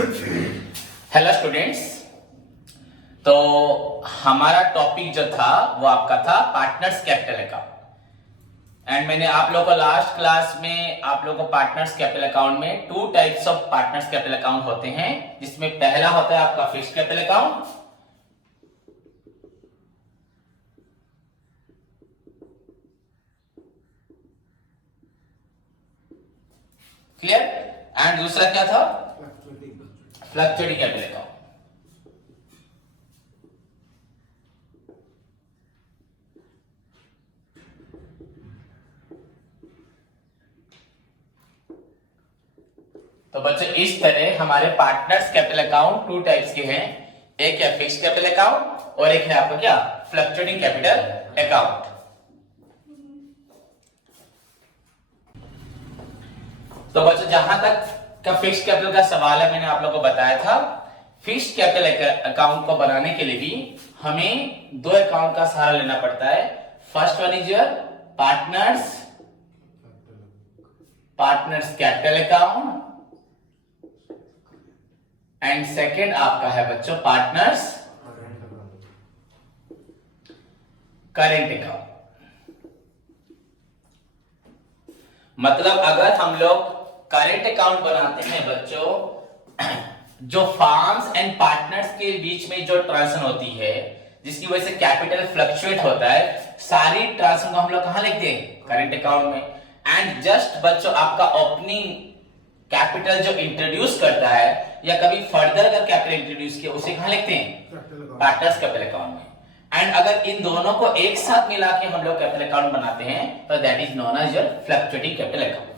Hello students. तो हमारा topic जो था वो आपका था पार्टनर्स कैपिटल अकाउंट। एंड मैंने आप लोगों को लास्ट क्लास में आप लोगों को पार्टनर्स कैपिटल अकाउंट में two types of partners capital account होते हैं, जिसमें पहला होता है आपका fixed capital account, clear, and दूसरा क्या था फ्लक्चुएटिंग कैपिटल अकाउंट। तो बच्चों इस तरह हमारे partners capital account two types के हैं, एक है फिक्स्ड कैपिटल अकाउंट और एक है आपका क्या फ्लक्चुएटिंग कैपिटल अकाउंट। तो बच्चों जहां तक का फिक्स्ड कैपिटल का सवाल है, मैंने आप लोगों को बताया था फिक्स्ड कैपिटल अकाउंट को बनाने के लिए भी हमें दो अकाउंट का सहारा लेना पड़ता है। First one is your partners capital account and second आपका है बच्चों पार्टनर्स करेंट अकाउंट। मतलब अगर हम लोग करेंट अकाउंट बनाते हैं बच्चों, जो फार्म्स एंड पार्टनर्स के बीच में जो ट्रांजैक्शन होती है जिसकी वजह से कैपिटल फ्लक्चुएट होता है, सारी ट्रांजैक्शन को हम लोग कहां लिखते हैं करेंट अकाउंट में। एंड जस्ट बच्चों आपका ओपनिंग कैपिटल जो इंट्रोड्यूस करता है या कभी फर्दर अगर कैपिटल इंट्रोड्यूस किया उसे कहां लिखते हैं पार्टनर्स कैपिटल अकाउंट में। एंड अगर इन दोनों को एक साथ मिला के हम लोग कैपिटल अकाउंट बनाते हैं तो that is known as your fluctuating capital account.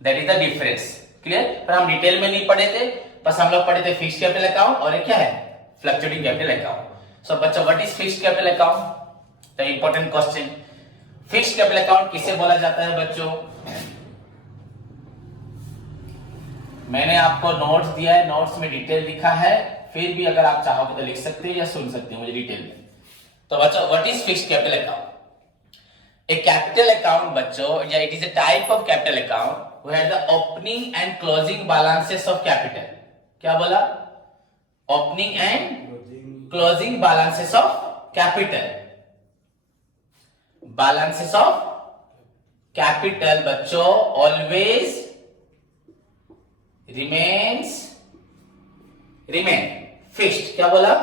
That is the difference, clear. पर हम डिटेल में नहीं पढ़े थे, बस हम लोग पढ़े थे फिक्स्ड कैपिटल अकाउंट और एक क्या है फ्लक्चुएटिंग कैपिटल अकाउंट। सो बच्चों what is fixed capital account, the important question. Fixed capital account किसे बोला जाता है बच्चों? मैंने आपको नोट्स दिया है, नोट्स में डिटेल लिखा है, फिर भी अगर आप चाहोगे तो लिख सकते हैं या सुन सकते हैं मुझे डिटेल में। तो बच्चों what is fixed capital account? A capital account बच्चों, या it is a type of capital account where the opening and closing balances of capital, क्या बोला? opening and closing balances of capital, balances of capital बच्चों always remain fixed, क्या बोला?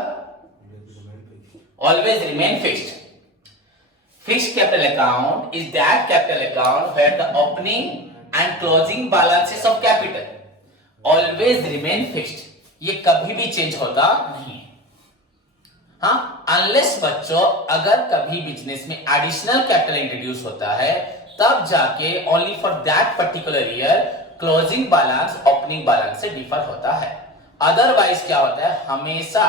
always remain fixed. Fixed capital account is that capital account where the opening and closing balances of capital always remain fixed. ये कभी भी change होता नहीं है, हाँ, अनलेस बच्चों अगर कभी बिजनेस में एडिशनल कैपिटल इंट्रोड्यूस होता है तब जाके only for that particular year closing balance opening balance से डिफर होता है। अदरवाइज क्या होता है, हमेशा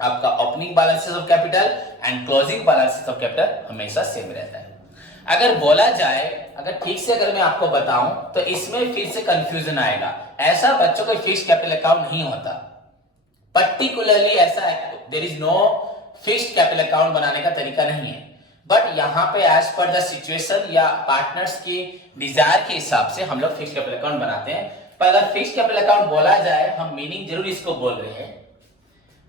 आपका opening balances of capital and closing balances of capital हमेशा सेम रहता है। अगर बोला जाए, अगर ठीक से अगर मैं आपको बताऊं तो इसमें फिर से कंफ्यूजन आएगा। ऐसा बच्चों को फिक्स्ड कैपिटल अकाउंट नहीं होता, पर्टिकुलरली ऐसा there is no fixed capital account बनाने का तरीका नहीं है। बट यहाँ पे एज पर द सिचुएशन या पार्टनर्स की डिजायर के हिसाब से हम लोग फिक्स्ड कैपिटल अकाउंट बनाते हैं। पर अगर फिक्स्ड कैपिटल अकाउंट बोला जाए, हम मीनिंग जरूर इसको बोल रहे हैं,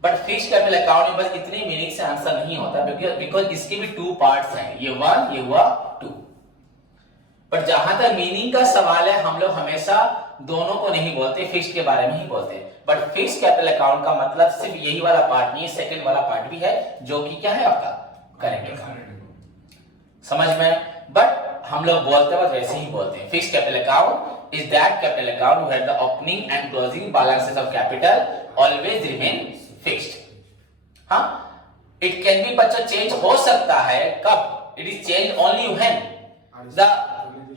बट फिक्स्ड कैपिटल अकाउंट में बस इतनी मीनिंग से आंसर नहीं होता, बिकॉज इसके भी टू पार्ट्स हैं, ये वन ये हुआ टू। पर जहां तक मीनिंग का सवाल है, हम लोग हमेशा दोनों को नहीं बोलते, फिक्स्ड के बारे में ही बोलते। बट फिक्स्ड कैपिटल अकाउंट का मतलब सिर्फ यही वाला पार्ट नहीं है, सेकंड वाला पार्ट भी है जो कि क्या है आपका करेंट अकाउंट, समझ में। बट हम लोग बोलते वक्त वैसे ही बोलते हैं, fixed capital account is that capital account where the opening and closing balances of capital always remain fixed. हाँ, इट कैन बी बच्चा चेंज हो सकता है, कब? It is change only when the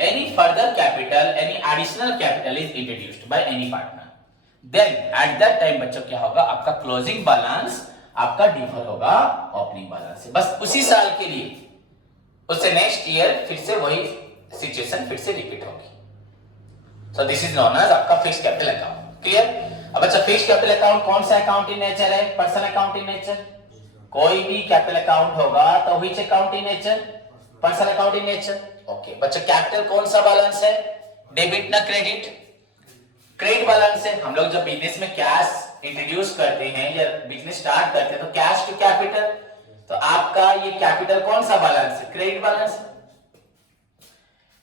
any further capital, any additional capital is introduced by any partner, then at that time बच्चों क्या होगा, आपका closing balance आपका डिफर होगा ओपनिंग बैलेंस से, बस उसी साल के लिए। उससे नेक्स्ट ईयर फिर से वही सिचुएशन फिर से रिपीट होगी। So this is known as आपका फिक्स्ड कैपिटल अकाउंट, क्लियर। अब अच्छा, फिक्स्ड कैपिटल अकाउंट कौन सा अकाउंट इन नेचर है? Personal account in nature. कोई भी कैपिटल अकाउंट होगा तो which account in nature? Personal account in nature. Okay बच्चा, कैपिटल कौन सा बैलेंस है? डेबिट ना क्रेडिट? क्रेडिट बैलेंस है, हम लोग जब बिजनेस में कैश इंट्रोड्यूस करते हैं या बिजनेस स्टार्ट करते हैं तो कैश टू कैपिटल, तो आपका ये कैपिटल कौन सा बैलेंस है? क्रेडिट बैलेंस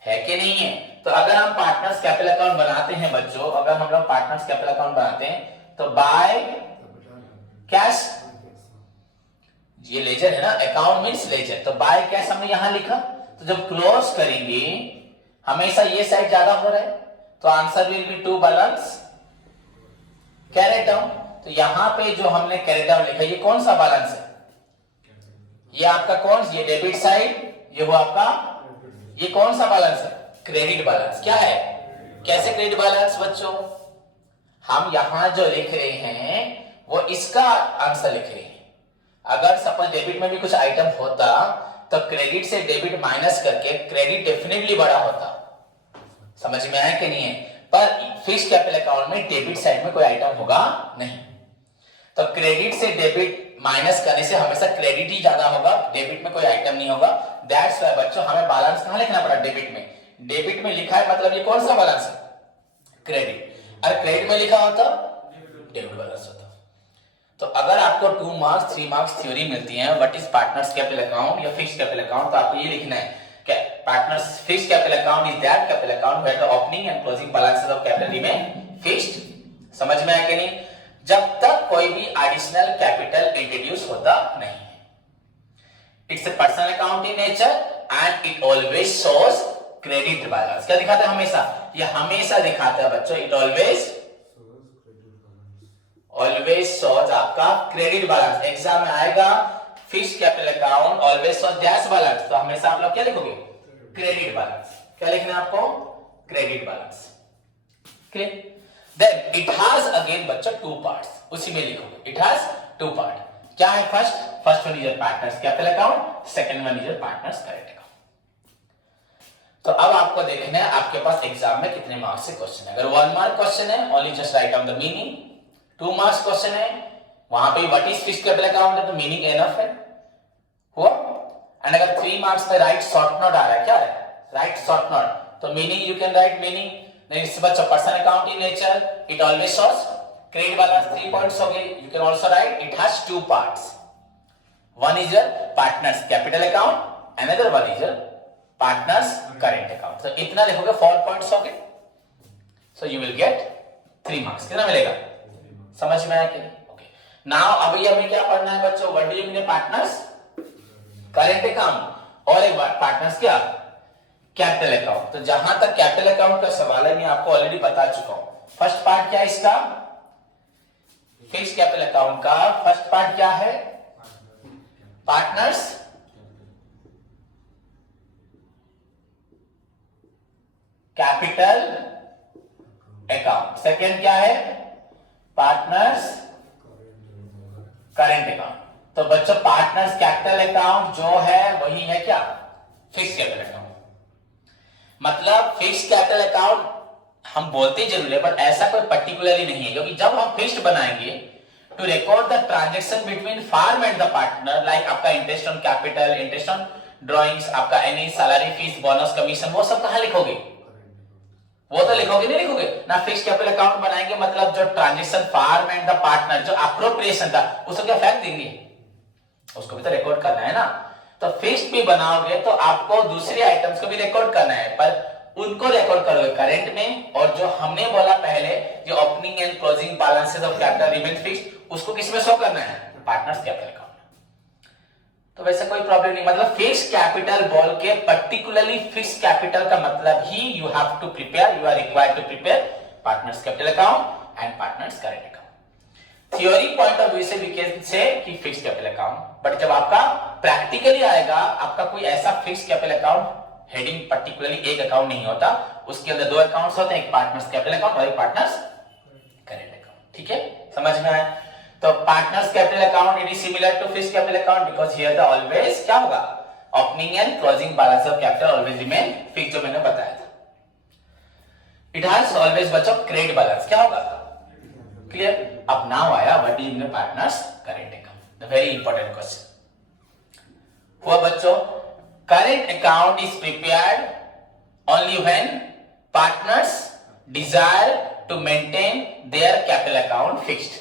है कि नहीं है? तो अगर हम पार्टनर्स कैपिटल अकाउंट बनाते हैं बच्चों, अगर हम लोग पार्टनर्स कैपिटल अकाउंट बनाते हैं तो बाय कैश, ये लेजर है ना, अकाउंट मींस लेजर, तो बाय कैश हमने यहां लिखा, तो जब क्लोज करेंगे हमेशा ये साइड ज्यादा हो रहा है, तो answer will be to balance carry down. तो यहां पे जो हमने कैरी डाउन लिखा ये कौन सा बैलेंस है? ये आपका कौन, ये डेबिट साइड, ये वो आपका, ये कौन सा बैलेंस है? Credit balance. क्या है? कैसे क्रेडिट बैलेंस बच्चों? हम यहां जो लिख रहे हैं वो इसका आंसर लिख रहे हैं। अगर सपोज डेबिट में भी कुछ आइटम होता तो क्रेडिट से डेबिट माइनस करके क्रेडिट डेफिनेटली बड़ा होता। समझ में आया कि नहीं है? पर फिक्स्ड कैपिटल अकाउंट में डेबिट साइड में कोई आइटम होगा नहीं, तो क्रेडिट से डेबिट माइनस करने से हमेशा क्रेडिट ही ज्यादा होगा, डेबिट में कोई आइटम नहीं होगा। दैट्स व्हाई बच्चों हमें बैलेंस कहां लिखना पड़ा? डेबिट में। डेबिट में लिखा है मतलब ये कौन सा बैलेंस है? क्रेडिट। और क्रेडिट में लिखा होता डेबिट बैलेंस होता। तो अगर आपको 2 मार्क्स 3 मार्क्स थ्योरी मिलती है what is partners capital account या फिक्स्ड कैपिटल अकाउंट, तो आपको ये लिखना है कि partners fixed capital account is that capital account where the opening and closing balances of capital remain fixed. समझ में आया कि नहीं? जब तक कोई भी एडिशनल कैपिटल इंट्रोड्यूस होता नहीं। It's a personal account in nature and it always shows credit balance. क्या दिखाता है? हमेशा, ये हमेशा दिखाता है बच्चों, इट ऑलवेज शोज आपका क्रेडिट बैलेंस। एग्जाम में आएगा fixed capital account always shows dash balance, तो हमेशा आप लोग क्या लिखोगे? Credit balance. क्या लिखना है आपको? Credit balance. Clear? Then it has again बच्चा 2 parts, उसी में लिखोगे it has 2 part। क्या है? First one is your partners capital account, second one is your partners current account. तो अब आपको देखना है आपके पास एग्जाम में कितने मार्क्स से क्वेश्चन है। अगर 1 मार्क क्वेश्चन है only just write down the meaning, 2 marks question है वहां पे what is fixed capital account है तो मीनिंग एनफ है हुआ। एंड अगर 3 मार्क्स में राइट शॉर्ट नोट आ रहा है, क्या है? राइट शॉर्ट नोट, तो meaning you can write meaning. Next बच्चा personal account in nature it always shows credit balance, 3 points हो गए। You can also right it has 2 parts, one is your partners capital account, another one is your partners current account. तो इतना लिखोगे 4 points हो गए, so you will get 3 marks. कितना मिलेगा? समझ में आया कि नहीं? ओके, नाउ अभी हमें क्या पढ़ना है बच्चों? What do you mean partners current account और एक बार पार्टनर्स क्या? Capital account. तो जहां तक कैपिटल अकाउंट का सवाल है मैं आपको ऑलरेडी बता चुका हूं। फर्स्ट पार्ट क्या है इसका? फिक्स्ड कैपिटल अकाउंट का फर्स्ट पार्ट क्या है? Partners capital account. सेकेंड क्या है? Partners current account. तो बच्चों पार्टनर्स कैपिटल अकाउंट जो है वही है क्या? Fixed capital account. मतलब फिक्स्ड कैपिटल अकाउंट हम बोलते जरूर है बट ऐसा कोई पर्टिकुलरली नहीं है, क्योंकि जब हम फिक्स्ड बनाएंगे to record the transaction between firm and the partner, like आपका interest on capital, interest on drawings, आपका any salary, fees, bonus, commission, वो सब कहां लिखोगे? वो तो लिखोगे नहीं लिखोगे ना। फिक्स्ड कैपिटल अकाउंट बनाएंगे मतलब जो transaction form and the partner, जो अप्रोप्रिएशन था उसको क्या फेंक देंगे? उसको भी तो रिकॉर्ड करना है ना। तो फिक्स्ड भी बनाओगे तो आपको दूसरे आइटम्स को भी रिकॉर्ड करना है, पर उनको रिकॉर्ड करोगे करंट में, और जो हमने बोला पहले जो opening and closing balances of capital remain fixed उसको किसमें शो करना है? Partners capital account. तो वैसे कोई प्रॉब्लम नहीं, मतलब फिक्स्ड कैपिटल बोल के पर्टिकुलरली फिक्स्ड कैपिटल का मतलब ही you have to prepare, you are required to prepare partners capital account and partners current account. Theory point of view से वी कैन से कि फिक्स्ड कैपिटल अकाउंट, बट जब आपका practically आएगा आपका कोई ऐसा fixed capital account heading particularly एक account नहीं होता, उसके अंदर 2 अकाउंट्स होते हैं, एक पार्टनर्स कैपिटल अकाउंट और एक पार्टनर्स करेंट अकाउंट। ठीक है, समझ में आया? तो partners capital account it is similar to fixed capital account because here the always क्या होगा? Opening and closing balance of capital always remain fixed, जो मैंने बताया था। इट हैज ऑलवेज बच्चों क्रेडिट बैलेंस क्या होगा? क्लियर? अब नाउ आया what is in partners current account, the very important question हुआ बच्चों। Current account is prepared only when partners desire to maintain their capital account fixed.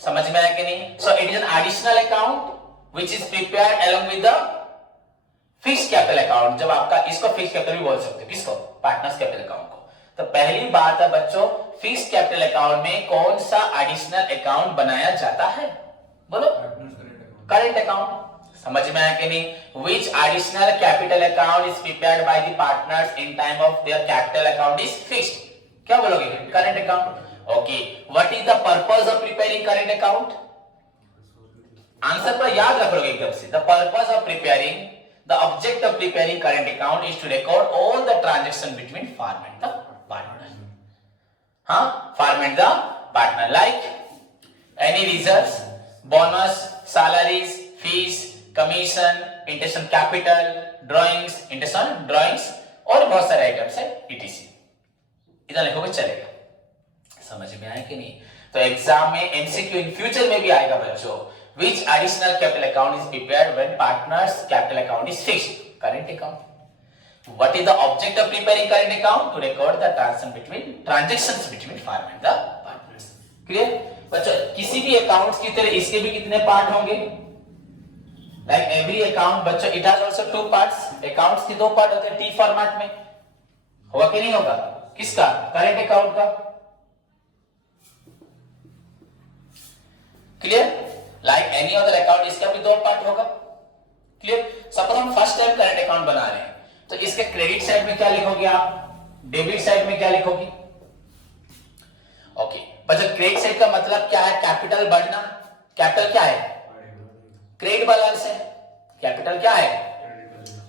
समझ में आया कि नहीं? So it is an additional account which is prepared along with the fixed capital account. जब आपका इसको fixed capital भी बोल सकते हो, किसको? Partners capital account को. तो पहली बात है बच्चों, fixed capital account में कौन सा additional account बनाया जाता है? बोलो. Current account. समझ में आया कि नहीं? Which additional capital account is prepared by the partners in time of their capital account is fixed. क्या बोलोगे? Current account. Okay. What is the purpose of preparing current account? Answer पर याद रख लोगे एकदम से. The purpose of preparing, the object of preparing current account is to record all the transaction between farm and the partner. हाँ, farm and the partner, like any reserves, bonus, salaries, fees, commission, interest on capital, drawings, interest on drawings और बहुत सारे items है etc. इतना लिखोगे चलेगा. समझ में आया कि नहीं? तो एग्जाम में एमसीक्यू इन फ्यूचर में भी आएगा बच्चों. Which additional capital account is prepared when partners capital account is fixed? Current account. What is the object of preparing current account? To record the transactions between firm and the partners. Clear? बच्चों किसी भी accounts की तरह इसके भी कितने part होंगे? Like every account बच्चों it has also two parts. Accounts की दो पार्ट होते हैं T फॉर्मेट में. होगा कि नहीं होगा? किसका? करंट अकाउंट का. Clear? Like any other account इसका भी दो पार्ट होगा. क्लियर? सपोज हम फर्स्ट टाइम करंट अकाउंट बना रहे हैं, तो इसके क्रेडिट साइड में क्या लिखोगे आप? डेबिट साइड में क्या लिखोगे? ओके बच्चों क्रेडिट साइड का मतलब क्या है? कैपिटल बढ़ना. कैपिटल क्या है? क्रेडिट बैलेंस है. कैपिटल क्या है?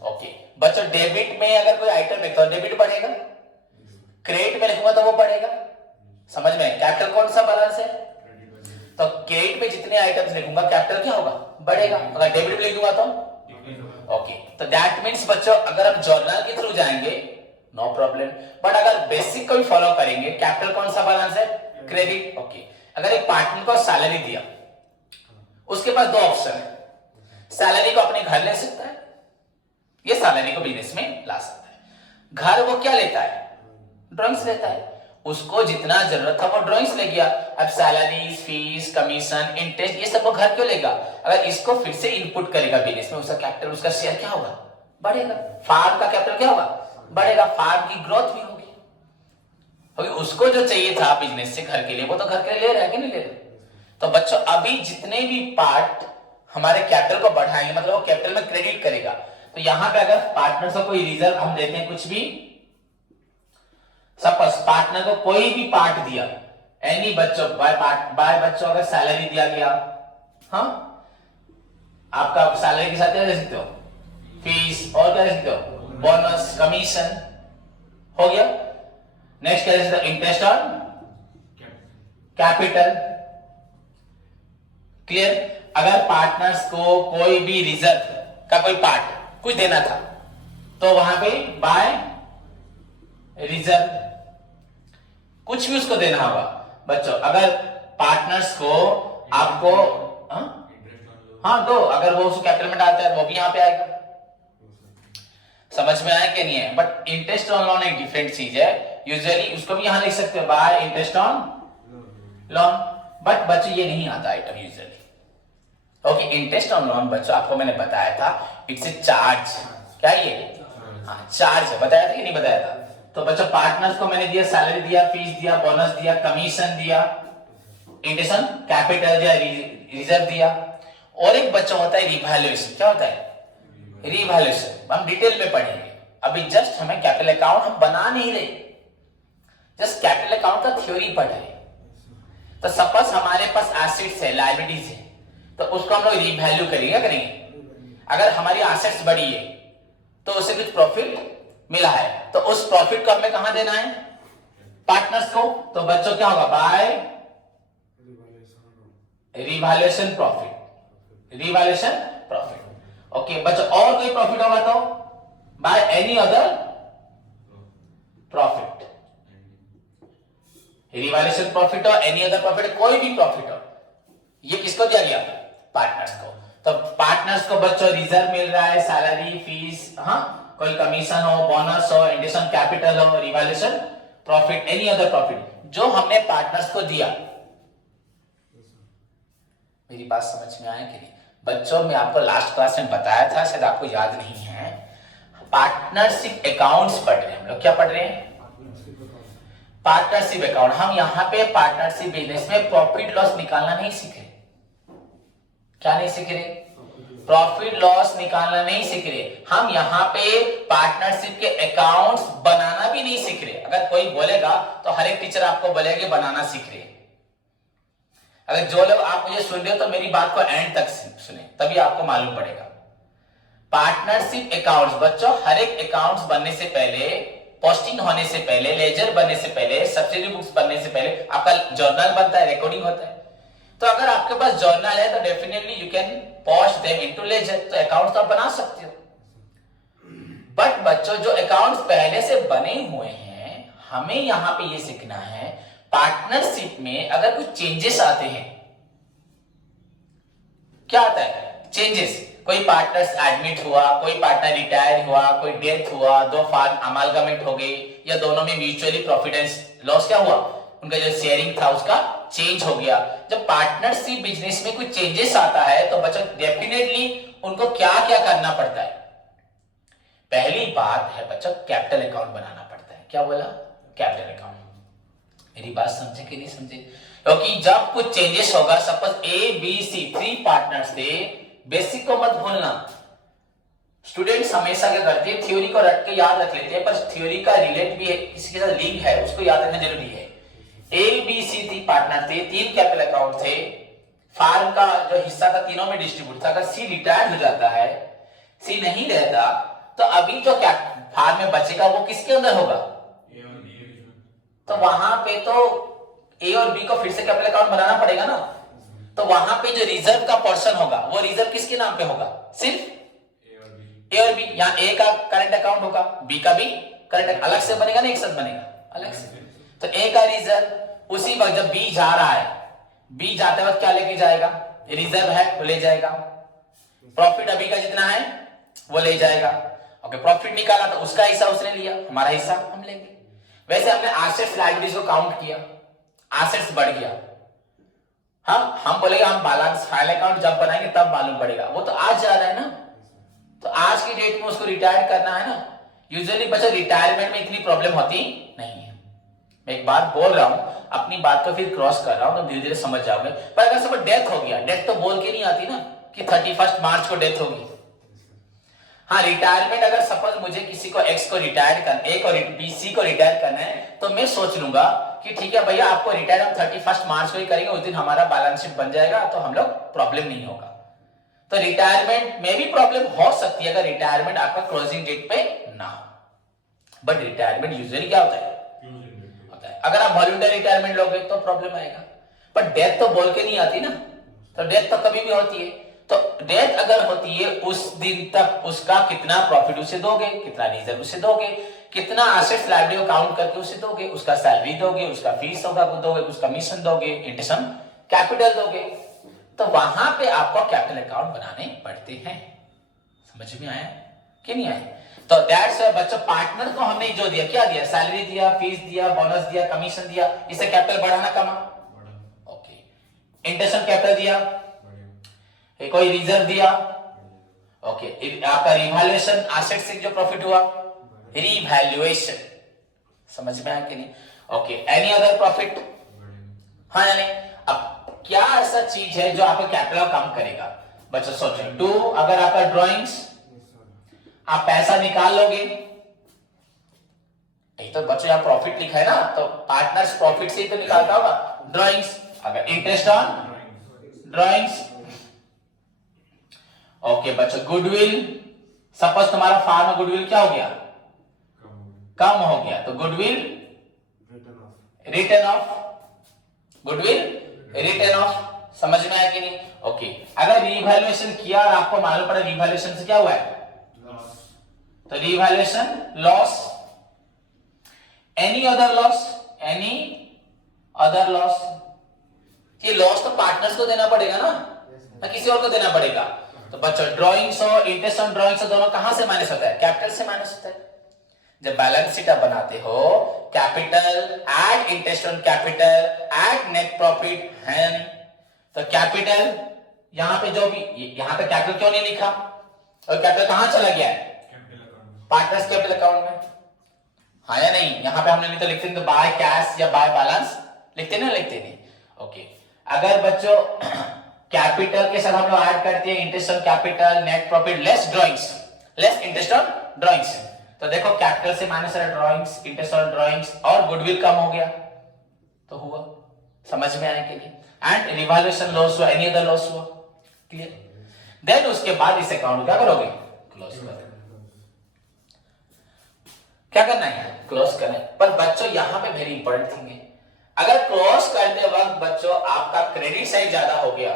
ओके बच्चों डेबिट में अगर कोई आइटम लिखता हूं डेबिट बढ़ेगा, क्रेडिट में लिखूंगा तो वो बढ़ेगा. समझ में? कैपिटल कौन सा बैलेंस है? तो क्रेडिट में जितने आइटम्स लिखूंगा कैपिटल क्या होगा? बढ़ेगा. अगर डेबिट में लिख दूंगा तो ओके. तो दैट मींस बच्चों अगर हम जर्नल के थ्रू जाएंगे नो प्रॉब्लम, बट अगर बेसिक को भी फॉलो करेंगे कैपिटल कौन सा बैलेंस है? क्रेडिट. ओके अगर एक पार्टनर को सैलरी दिया, उसके पास दो ऑप्शन है. सैलरी को अपने घर ले सकता है, ये सैलरी को बिजनेस में ला सकता है. घर वो क्या लेता है? ड्राइंग्स लेता है. उसको जितना जरूरत था वो ड्राइंग्स ले गया. अब सैलरी, फीस, कमीशन, इंटरेस्ट ये सब वो घर क्यों लेगा? अगर इसको फिर से इनपुट करेगा बिजनेस में, उसका कैपिटल, उसका शेयर क्या होगा? बढ़ेगा. फार्म का कैपिटल क्या होगा? बढ़ेगा. फार्म की ग्रोथ भी होगी. उसको जो चाहिए था बिजनेस से घर के लिए, वो तो घर के लिए ले रहा है कि नहीं ले रहा? तो बच्चों अभी जितने भी पार्ट हमारे कैपिटल को बढ़ाएंगे, मतलब वो कैपिटल में क्रेडिट करेगा. तो यहां पे अगर पार्टनर से कोई रिजर्व हम देते हैं, कुछ भी सपोज पार्टनर को कोई भी पार्ट दिया, एनी बच्चों बाय बच्चों अगर सैलरी दिया गया, हाँ आपका सैलरी के साथ क्या दे सकते हो? फीस और क्या दे सकते हो? बोनस, कमीशन हो गया. नेक्स्ट क्या दे सकते हो? Interest on capital. क्लियर? अगर पार्टनर्स को कोई भी रिजर्व का कोई पार्ट कुछ देना था, तो वहां पे बाय रिजर्व कुछ भी उसको देना होगा. बच्चों अगर पार्टनर्स को आपको हाँ दो, अगर वो उसको कैपिटल में डालता है वो भी यहां पे आएगा. समझ में आया कि नहीं है? बट इंटरेस्ट ऑन लोन एक डिफरेंट चीज है. यूजुअली उसको भी यहां लिख सकते हो bye interest on loan, but बच्चों ये नहीं आता item usually. Okay interest on loan बच्चों आपको मैंने बताया था इट्स ए चार्ज. क्या ये? हाँ चार्ज है. बताया था कि नहीं बताया था? तो बच्चों पार्टनर्स को मैंने दिया, सैलरी दिया, फीस दिया, बोनस दिया, कमीशन दिया, इंटरेस्ट ऑन कैपिटल दिया, रिजर्व दिया. और एक बच्चा होता है रिवैल्यूएशन. क्या होता है? रिवैल्यूएशन हम डिटेल में पढ़ेंगे. अभी जस्ट हमें कैपिटल अकाउंट हम बना नहीं रहे, जस्ट कैपिटल अकाउंट का थ्योरी पढ़ रहे. तो सपोज हमारे पास एसेट्स है, लायबिलिटीज है, तो उसको हम लोग रिवैल्यू करेंगे. क्या करेंगे? अगर हमारी एसेट्स बढ़ी है तो उसे कुछ प्रॉफिट मिला है, तो उस प्रॉफिट को हमें कहां देना है? पार्टनर्स को. तो बच्चों क्या होगा? By revaluation profit. Revaluation profit. Okay बच्चों और कोई प्रॉफिट होगा तो by any other profit. Revaluation profit हो, एनी अदर प्रॉफिट, कोई भी प्रॉफिट हो, ये किसको दिया गया? पार्टनर्स को. तो पार्टनर्स को बच्चों रिजर्व मिल रहा है, सैलरी, फीस, हाँ कोई कमीशन हो, बोनस हो, इंटरेस्ट ऑन कैपिटल हो, revaluation profit, any other profit जो हमने पार्टनर्स को दिया। मेरी बात समझ में आया कि नहीं बच्चों? मैं आपको लास्ट क्लास में बताया था, शायद आपको याद नहीं है। पार्टनरशिप अकाउंट्स पढ़ रहे हैं हम लोग। क्या पढ़ रहे हैं? Partnership account. हम यहाँ पे पार्टनरशिप बिजनेस में प्रॉफिट लॉस निकालना नहीं सीख रहे। क्या नहीं सीख रहे? प्रॉफिट लॉस निकालना नहीं सीख रहे। हम यहाँ पे पार्टनरशिप के अकाउंट्स बनाना भी नहीं सीख रहे। अगर कोई बोलेगा तो हर एक टीचर आपको बोलेगा बनाना सीख रहे। अगर जो लोग आप मुझे सुन रहे हो तो मेरी बात को एंड तक सुने, तभी आपको मालूम पड़ेगा। पार्टनरशिप अकाउंट्स बच्चों, हर एक अकाउंट्स बनने से पहले, पोस्टिंग होने से पहले, लेजर बनने से पहले, सब्सिडी बुक्स बनने से पहले आपका जर्नल बनता है, रिकॉर्डिंग होता है। तो अगर आपके पास जर्नल है तो definitely you can post them into ledger, तो अकाउंट्स तो आप बना सकते हो। बट बच्चों जो अकाउंट्स पहले से बने हुए हैं, हमें यहां पे ये सीखना है पार्टनरशिप में अगर कुछ चेंजेस आते हैं। क्या आता है? चेंजेस। कोई पार्टनर एडमिट हुआ, कोई पार्टनर रिटायर हुआ, कोई डेथ हुआ, दो फार्म अमालगमेंट हो गई, या दोनों में म्यूचुअली प्रॉफिट एंड लॉस क्या हुआ, उनका जो शेयरिंग था उसका चेंज हो गया। जब पार्टनरशिप बिजनेस में कुछ चेंजेस आता है तो बच्चों डेफिनेटली उनको क्या क्या करना पड़ता है? पहली बात है बच्चों कैपिटल अकाउंट बनाना पड़ता है। क्या बोला? Capital account. मेरी बात समझे कि नहीं समझे? क्योंकि जब कुछ चेंजेस होगा, suppose a b c 3 partners थे, बेसिक को मत भूलना। स्टूडेंट्स हमेशा क्या करते हैं, थ्योरी को रट के याद रख लेते हैं, पर थ्योरी का रिलेट भी है, किसी के साथ लिंक है, उसको याद रखना जरूरी है। ए बी सी 3 पार्टनर थे, 3 कैपिटल अकाउंट थे, फार्म का जो हिस्सा था तीनों में डिस्ट्रीब्यूट था। अगर सी रिटायर हो जाता है, सी नहीं रहता, तो अभी जो फार्म में बचेगा वो किसके अंदर होगा? तो वहां पे तो ए और बी को फिर से कैपिटल अकाउंट बनाना पड़ेगा ना। तो वहां पे जो रिजर्व का पोर्शन होगा वो रिजर्व किसके नाम पे होगा? सिर्फ ए और बी। यहाँ ए का करंट अकाउंट होगा, बी का भी करंट, अलग से बनेगा ना एक साथ बनेगा? अलग से। तो ए का रिजर्व, उसी वक्त जब बी जा रहा है, बी जाते वक्त क्या लेके जाएगा? रिजर्व है वो ले जाएगा। प्रॉफिट अभी का जितना है वो ले जाएगा। ओके, प्रॉफिट निकाला तो उसका हिस्सा उसने लिया, हमारा हिस्सा हम लेंगे। वैसे हमने एसेट्स लायबिलिटीज को काउंट किया, एसेट्स बढ़ गया। हम बोलेंगे हम बैलेंस फाइनल अकाउंट जब बनाएंगे तब मालूम पड़ेगा, वो तो आज जा रहा है ना। तो आज की डेट में उसको रिटायर करना है ना। यूजुअली बच्चा रिटायरमेंट में इतनी प्रॉब्लम होती नहीं है। मैं एक बात बोल रहा हूं, अपनी बात को फिर क्रॉस कर रहा हूं तो धीरे धीरे समझ जाओगे। पर अगर सब डेथ हो गया, डेथ तो बोल के नहीं आती ना कि 31 मार्च को डेथ होगी। हाँ, रिटायरमेंट अगर सपोज मुझे किसी को एक्स को रिटायर करना, ए को बी सी को रिटायर करना है, तो मैं सोच लूंगा कि ठीक है भैया आपको रिटायर हम 31 मार्च को ही करेंगे, उस दिन हमारा बैलेंस शीट बन जाएगा, तो हम लोग प्रॉब्लम नहीं होगा। तो रिटायरमेंट में भी प्रॉब्लम हो सकती है अगर रिटायरमेंट आपका क्लोजिंग डेट पे ना हो। बट रिटायरमेंट यूजुअली क्या होता है? अगर आप वॉलंटरी रिटायरमेंट लोगे तो प्रॉब्लम आएगा। पर डेथ तो बोल के नहीं आती ना, तो डेथ तो कभी भी होती है। तो डेथ अगर होती है उस दिन तक उसका कितना प्रॉफिट उसे दोगे, कितना रिजर्व उसे दोगे, कितना एसेट्स लायबिलिटी काउंट करके उसे दोगे, उसका सैलरी दोगे, उसका फीस होगा वो दोगे, उसका कमीशन दोगे, इंटरेस्ट कैपिटल दोगे। तो वहां पे आपको कैपिटल अकाउंट बनाने पड़ते हैं। समझ में आया कि नहीं आया? तो दैट्स व्हाई बच्चों पार्टनर को हमने जो दिया, क्या दिया? सैलरी दिया, फीस दिया, बोनस दिया, कमीशन दिया, इससे कैपिटल बढ़ाना कमा। ओके, इंटरेस्ट कैपिटल दिया, कोई रिजर्व दिया। ओके, आपका रिवैल्यूएशन एसेट से जो प्रॉफिट हुआ, रिवैल्यूएशन। समझ में आया कि नहीं? Okay, any other profit? हाँ या नहीं? अब क्या ऐसा चीज है जो आपका कैपिटल कम करेगा? बच्चों सोचो, टू अगर आपका ड्राइंग्स, आप पैसा निकाल लोगे, तो बच्चों यहाँ प्रॉफिट लिखा है ना, तो पार्टनर्स प्रॉफिट से ही तो निकालता होगा ड्राइंग्स। अगर इंटरेस्ट ऑन ड्राइंग्स। ओके बच्चों, गुडविल, सपोज तुम्हारा फार्म में गुडविल क्या हो गया? कम हो गया, तो goodwill return of, goodwill return of. समझ में आया कि नहीं? ओके, अगर रिवैल्यूएशन किया और आपको मालूम पड़ा रिवैल्यूएशन से क्या हुआ है, तो revaluation loss. Any other laws, any other laws. ये लॉस तो पार्टनर्स को देना पड़ेगा ना किसी और को देना पड़ेगा। तो बच्चों ड्राइंग्स और इंटरेस्ट ऑन ड्राइंग्स दोनों कहां से माइनस होता है? कैपिटल से माइनस होता है। जब बैलेंस शीट आप बनाते हो, capital add interest on capital add net profit है, तो कैपिटल यहां पे जो भी, यहां पे कैपिटल क्यों नहीं लिखा, और कैपिटल कहां चला गया है, पार्टनर्स कैपिटल अकाउंट में, हाँ या नहीं। यहां पे हमने नहीं तो लिखते नहीं तो बाय कैश या बाय बैलेंस लिखते ना, लिखते नहीं। ओके, अगर बच्चों कैपिटल के साथ हम लोग ऐड करते हैं interest on capital, net profit, less drawings, less interest on drawings, तो देखो कैपिटल से minus drawings, interest on drawings और गुडविल कम हो गया, तो हुआ, समझ में आने के लिए। एंड रिवैल्यूएशन लॉस हुआ, एनी अदर लॉस हुआ, क्लियर। देन उसके बाद इस अकाउंट क्या करोगे, क्लोज कर देना। क्या करना है, क्लोज करना है। पर बच्चों यहां पे वेरी इंपॉर्टेंट थिंग है, अगर क्लोज करते वक्त बच्चों आपका क्रेडिट साइड ज्यादा हो गया,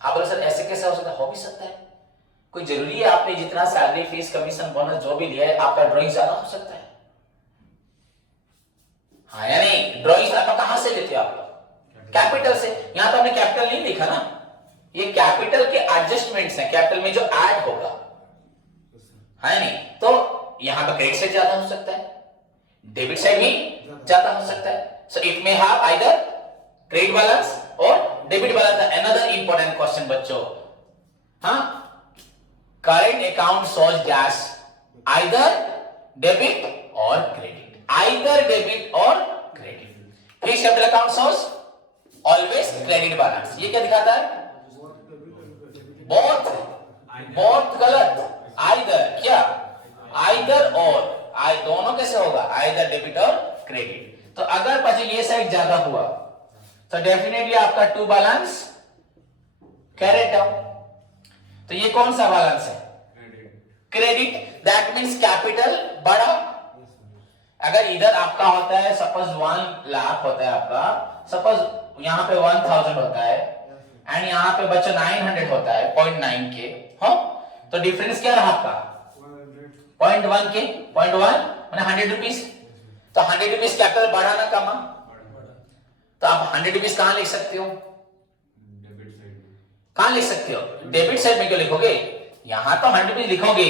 आप बोले सर ऐसे कैसे हो सकता है, हो भी सकता है, कोई जरूरी है आपने जितना सैलरी फीस कमीशन बोनस जो भी लिया है आपका ड्राइंग ज्यादा हो सकता है, हाँ या नहीं। ड्राइंग आप कहां से लेते हो, आप कैपिटल से, यहां तो हमने कैपिटल नहीं लिखा ना, ये कैपिटल के एडजस्टमेंट्स हैं, कैपिटल में जो ऐड होगा, है नहीं, तो यहां पर क्रेडिट साइड ज्यादा हो सकता है, डेबिट साइड भी ज्यादा हो सकता है। So it may have either credit balance और debit balance. Another important question बच्चों, हाँ, current account shows dash either debit और क्रेडिट, आइदर डेबिट और credit. Fixed capital account shows always credit balance, ये क्या दिखाता है, बोथ, बोथ गलत, आइदर क्या, आइदर और, आई दोनों कैसे होगा, आइदर डेबिट और क्रेडिट। तो अगर પછી ये साइड ज्यादा हुआ तो डेफिनेटली आपका टू बैलेंस कैरेट डाउन, तो ये कौन सा बैलेंस है, क्रेडिट, दैट मींस कैपिटल बढ़ा। अगर इधर आपका होता है सपोज 1 लाख होता है आपका, सपोज यहां पे 1000 होता है एंड यहां पे बच्चों 900 होता है 0.9 के, हाँ, तो डिफरेंस क्या रहा आपका 0.1 के, 0.1 माने 100 रुपीस, तो 100 रुपीस कैपिटल बढ़ा ना कमा, तो आप 100 रुपीस कहां लिख सकते हो, कहां लिख सकते हो, डेबिट साइड में क्यों लिखोगे, यहां तो 100 रुपीस लिखोगे,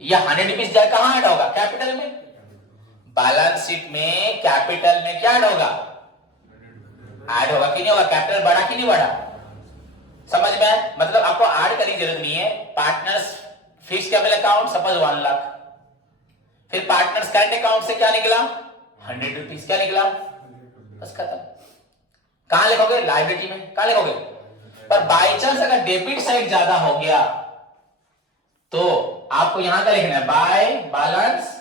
या 100 रुपीस जाए कहां ऐड होगा, कैपिटल में। बैलेंस शीट में कैपिटल में क्या ऐड होगा, ऐड होगा कि नहीं होगा, कैपिटल बढ़ा कि नहीं बढ़ा, समझ में आया, मतलब आपको ऐड करने की जरूरत नहीं है। Partners fixed capital account suppose 1 lakh, फिर पार्टनर्स करंट अकाउंट से क्या निकला 100 रुपीस, क्या निकला, बस खत्म। कहां लिखोगे, लायबिलिटी में, कहां लिखोगे। पर बाई चांस अगर डेबिट साइड ज्यादा हो गया तो आपको यहां का लिखना है बाय बैलेंस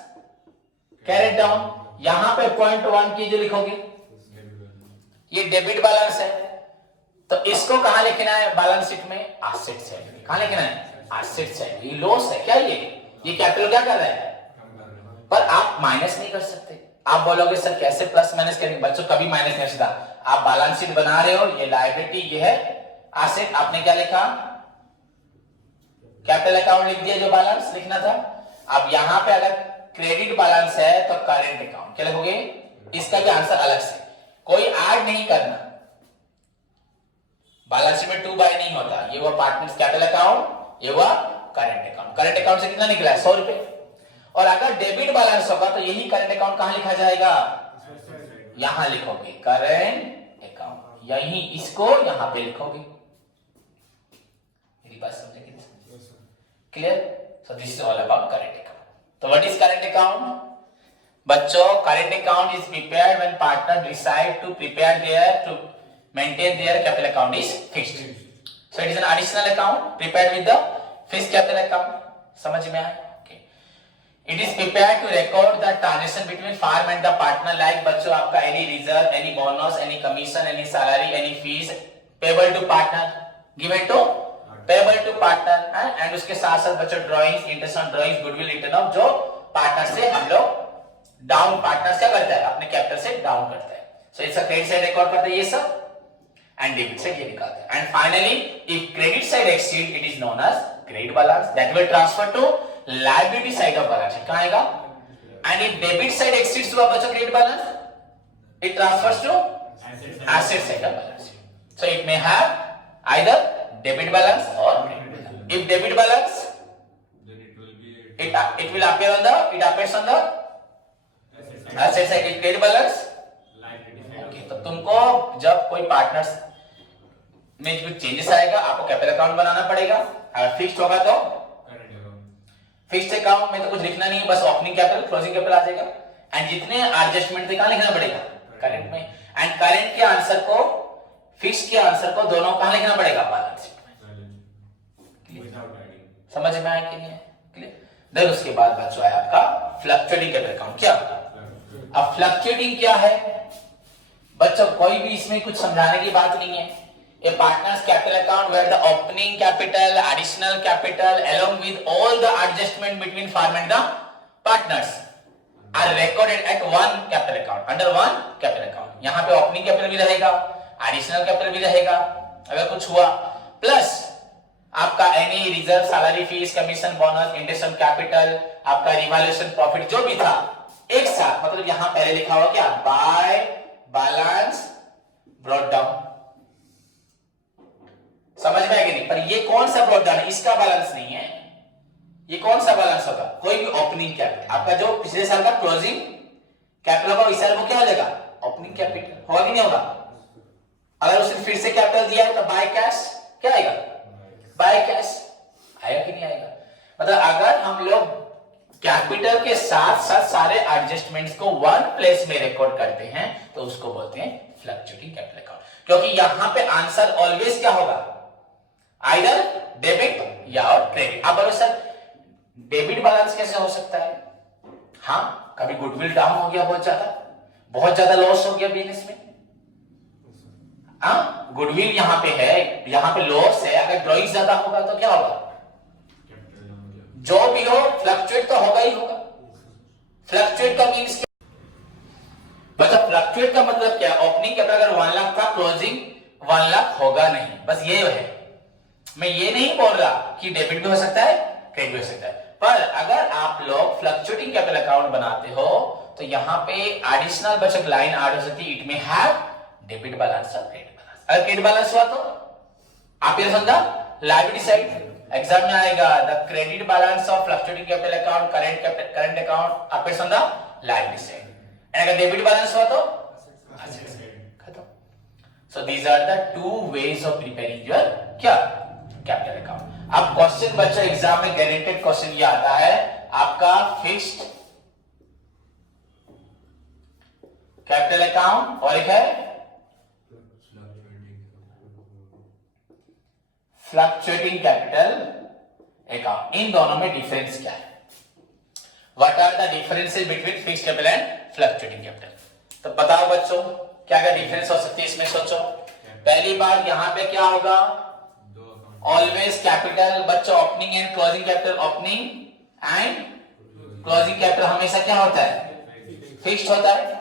कैरेट डाउन, यहां पे 0.1 की जो लिखोगे ये डेबिट बैलेंस है, तो इसको कहां लिखना है बैलेंस शीट में, एसेट साइड, कहां लिखना है, एसेट साइड। ये लॉस है क्या, ये कैपिटल क्या कर रहा है, पर आप माइनस नहीं कर सकते। आप बोलोगे सर कैसे प्लस माइनस करेंगे, बच्चों कभी माइनस नहीं हो सकता। आप बैलेंस शीट बना रहे हो, ये लायबिलिटी, ये है एसेट, आपने क्या लिखा, कैपिटल अकाउंट लिख दिया जो बैलेंस लिखना था। अब यहां पे अगर क्रेडिट बैलेंस है तो करेंट अकाउंट क्या लिखोगे, इसका भी आंसर अलग से, कोई ऐड नहीं करना, बैलेंस शीट में 2 बाय नहीं होता, ये हुआ पार्टनर्स कैपिटल अकाउंट, ये हुआ करेंट अकाउंट। करेंट अकाउंट से कितना निकला है 100 रुपए, और अगर डेबिट बैलेंस होगा तो यही करंट अकाउंट कहां लिखा जाएगा, यहां लिखोगे करंट अकाउंट, यही इसको यहां पे लिखोगे। मेरी बात समझे कि clear. So this is all about current account. तो व्हाट इज करंट अकाउंट बच्चों, current account is prepared when partner decide to prepare their to maintain their capital account is fixed, so it is an additional account prepared with the fixed capital account. समझ में आया। It is prepared to record the transaction between firm and the partner, like बच्चों आपका any reserve, any bonus, any commission, any salary, any fees payable to partner, given to payable to partner, and उसके साथ साथ बच्चों drawings, interest on drawings, goodwill return of, जो partner से हम लोग डाउन, पार्टनर क्या करता है अपने कैपिटल से डाउन करता है, सो इसका क्रेडिट साइड रिकॉर्ड करता है ये सब, एंड डेबिट साइड ये निकालते हैं। And finally if credit side exceed it is known as credit balance, that will transfer to liability side of balance sheet, कहां आएगा, and if debit side exceeds to बच्चों credit balance it transfers to asset side of balance sheet, so it may have either debit balance or credit balance. If debit balance then it will be it will appear on the, it appears on the asset side. Trade balance okay. तो तुमको जब कोई partners में कुछ changes आएगा आपको capital account बनाना पड़ेगा। अगर फिक्स्ड होगा तो फिक्स्ड अकाउंट में तो कुछ लिखना नहीं है, बस ओपनिंग कैपिटल क्लोजिंग कैपिटल आ जाएगा। एंड जितने एडजस्टमेंट थे कहां लिखना पड़ेगा? करंट में। एंड करंट के आंसर को फिक्स्ड के आंसर को दोनों कहां लिखना पड़ेगा? बैलेंस शीट में। समझ में आया कि नहीं? क्लियर। देन उसके बाद बच्चों है आपका फ्लक्चुएटिंग कैपिटल अकाउंट। क्या अब फ्लक्चुएटिंग क्या है बच्चों? कोई भी इसमें कुछ समझाने की बात नहीं है। A partner's capital account where the opening capital, additional capital, along with all the adjustment between firm and the partners are recorded at one capital account, under one capital account. यहाँ पे opening capital भी रहेगा, additional capital भी रहेगा अगर कुछ हुआ, plus आपका any reserve, salary fees, commission, bonus, interest on capital, आपका revaluation profit जो भी था एक साथ, मतलब यहाँ पहले लिखा हुआ क्या? By balance brought down। समझ में आएगी नहीं? पर ये कौन सा ब्रॉट डाउन है? इसका बैलेंस नहीं है। ये कौन सा बैलेंस होगा? कोई भी ओपनिंग कैपिटल आपका जो पिछले साल का क्लोजिंग कैपिटल होगा इस साल वो क्या हो जाएगा? ओपनिंग कैपिटल होगा कि नहीं होगा? अगर उसने फिर से कैपिटल दिया है तो बाय कैश क्या आएगा? बाय कैश आएगा कि नहीं आएगा? मतलब अगर हम लोग कैपिटल के साथ साथ सारे एडजस्टमेंट्स को वन प्लेस में रिकॉर्ड करते हैं तो उसको बोलते हैं फ्लक्चुएटिंग कैपिटल अकाउंट। क्योंकि यहां पे आंसर ऑलवेज क्या होगा? आइदर डेबिट या और क्रेडिट। अब बोलो सर डेबिट बैलेंस कैसे हो सकता है? हाँ, कभी गुडविल डाउन हो गया, बहुत ज्यादा लॉस हो गया बिजनेस में। हाँ, गुडविल यहाँ पे है, यहाँ पे लॉस है, अगर ड्रॉइंग ज्यादा होगा तो क्या होगा? जो भी हो फ्लक्चुएट तो होगा ही होगा। फ्लक्चुएट का मीन्स बच्चा फ्लक्चुएट का मतलब क्या? ओपनिंग कैपिटल अगर 1 लाख था, क्लोजिंग 1 लाख होगा नहीं, बस ये है। मैं ये नहीं बोल रहा कि डेबिट भी हो सकता है क्रेडिट भी हो सकता है, पर अगर आप लोग फ्लक्चुएटिंग कैपिटल अकाउंट बनाते हो तो यहाँ पे एडिशनल बचत लाइन ऐड हो सकती है। इट में हैव डेबिट बैलेंस और क्रेडिट बैलेंस। अगर क्रेडिट बैलेंस हुआ तो आप ये समझा लायबिलिटी साइड एग्जाम में आएगा the credit balance of fluctuating capital account current account आप समझा लायबिलिटी साइड। अगर डेबिट बैलेंस हुआ तो खत्म। So these are the two ways of preparing your क्या कैपिटल अकाउंट। अब क्वेश्चन बच्चों एग्जाम में गारंटेड क्वेश्चन ये आता है आपका फिक्स्ड कैपिटल अकाउंट और एक है फ्लक्चुएटिंग कैपिटल अकाउंट। इन दोनों में डिफरेंस क्या है? What are the differences between fixed capital and fluctuating capital? तो बताओ बच्चों क्या क्या डिफरेंस हो सकती है इसमें? सोचो। पहली बात यहां पे क्या होगा? ऑलवेज कैपिटल बच्चों opening and closing capital, opening and closing capital हमेशा क्या होता है? फिक्स्ड होता है।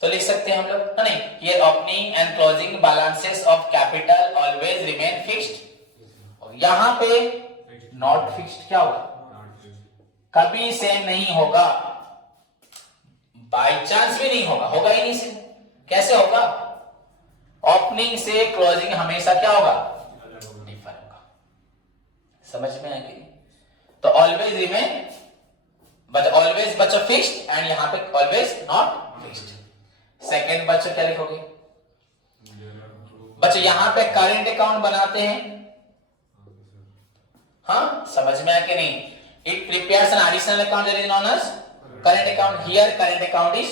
तो लिख सकते हैं हम लोग नहीं, ये opening and closing balances of capital always remain fixed. और यहां पे नॉट फिक्स्ड क्या होगा? कभी सेम नहीं होगा, बाय चांस भी नहीं होगा, होगा ही नहीं सेम। कैसे होगा? ओपनिंग से क्लोजिंग हमेशा क्या होगा? डिफर होगा। समझ में आया कि नहीं? तो ऑलवेज रिमेन बट ऑलवेज बच्चों फिक्स्ड एंड यहां पे ऑलवेज नॉट फिक्स्ड। सेकेंड बच्चों क्या लिखोगे? बच्चों यहां पे करंट अकाउंट बनाते हैं। हाँ, समझ में आया कि नहीं? It prepares an additional account that is known as current account. Here current account is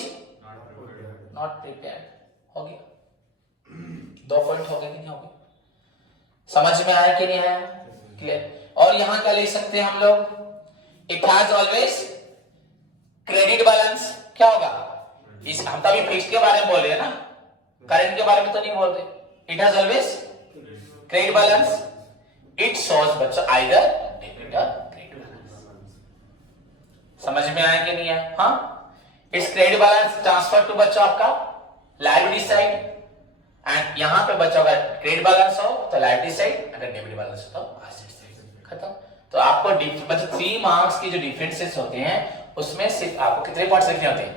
not prepared. हो गया? 2 पॉइंट हो गए कि नहीं हो गए? समझ में आया कि नहीं आया? क्लियर। और यहां क्या ले सकते हैं हम लोग? It has always credit balance क्या होगा? इस हम तो अभी फिक्स्ड के बारे में बोल रहे हैं ना, करंट के बारे में तो नहीं बोल रहे। It has always credit balance. It shows बच्चों either debit or समझ में आया कि नहीं है? हाँ, it's credit balance transfer to बच्चों आपका लायबिलिटी साइड एंड यहां पे बच्चों का क्रेडिट बैलेंस हो तो लायबिलिटी साइड, अगर डेबिट बैलेंस हो तो एसेट साइड। खत्म। तो आपको बच्चों 3 मार्क्स की जो डिफरेंसेस होते हैं उसमें सिर्फ आपको कितने पार्ट्स लिखने होते हैं?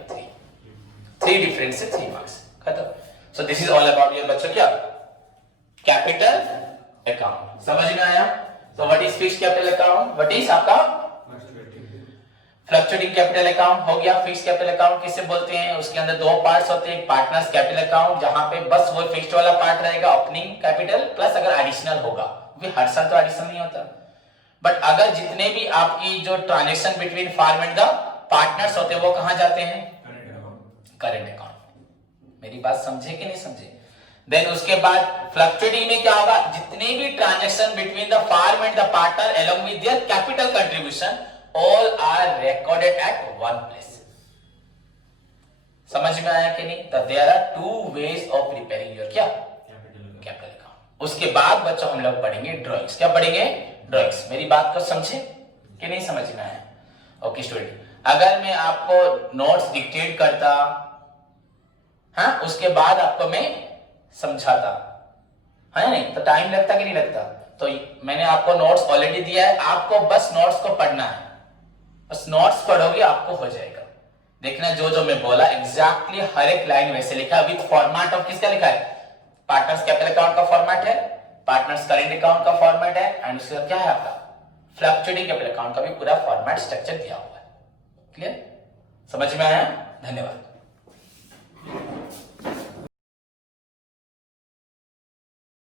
3 डिफरेंसेस 3 मार्क्स। खत्म। So this is all about your बच्चों क्या कैपिटल अकाउंट। समझ में आया? तो what is fixed capital account? What is आपका फ्लक्चुएटिंग कैपिटल अकाउंट हो गया। फिक्स्ड कैपिटल अकाउंट किसे बोलते हैं? उसके अंदर दो पार्ट्स होते हैं, पार्टनर्स कैपिटल अकाउंट जहां पे बस वो फिक्स्ड वाला पार्ट रहेगा ओपनिंग कैपिटल प्लस अगर एडिशनल होगा, भी हर साल तो एडिशनल नहीं होता, बट अगर जितने भी आपकी जो transaction between firm and the partners होते हैं वो कहां जाते हैं? Current account. मेरी बात समझे कि नहीं समझे? देन उसके बाद फ्लक्चुएटिंग में क्या होगा? जितने भी transaction between the firm and the partner along with their capital contribution all are recorded at one place. समझ में आया कि नहीं? तो there are two ways of preparing your क्या कैपिटल अकाउंट। उसके बाद बच्चों हम लोग पढ़ेंगे ड्राइंग्स। क्या पढ़ेंगे? ड्राइंग्स। मेरी बात को समझे कि नहीं समझ में आया? ओके स्टूडेंट, अगर मैं आपको नोट्स डिक्टेट करता, हाँ, उसके बाद आपको मैं समझाता, है नहीं, तो टाइम लगता कि नहीं लगता? तो मैंने आपको नोट्स ऑलरेडी दिया है, आपको बस नोट्स को पढ़ना है, बस नोट्स पढ़ोगे आपको हो जाएगा। देखना जो जो मैं बोला एग्जैक्टली हर एक लाइन वैसे लिखा है, विद फॉर्मेट ऑफ किसका लिखा है? पार्टनर्स कैपिटल अकाउंट का फॉर्मेट है, पार्टनर्स करेंट अकाउंट का फॉर्मेट है, एंड उसके बाद क्या है आपका फ्लक्चुएटिंग कैपिटल अकाउंट का भी पूरा फॉर्मेट स्ट्रक्चर दिया हुआ है। क्लियर? समझ में आया? धन्यवाद।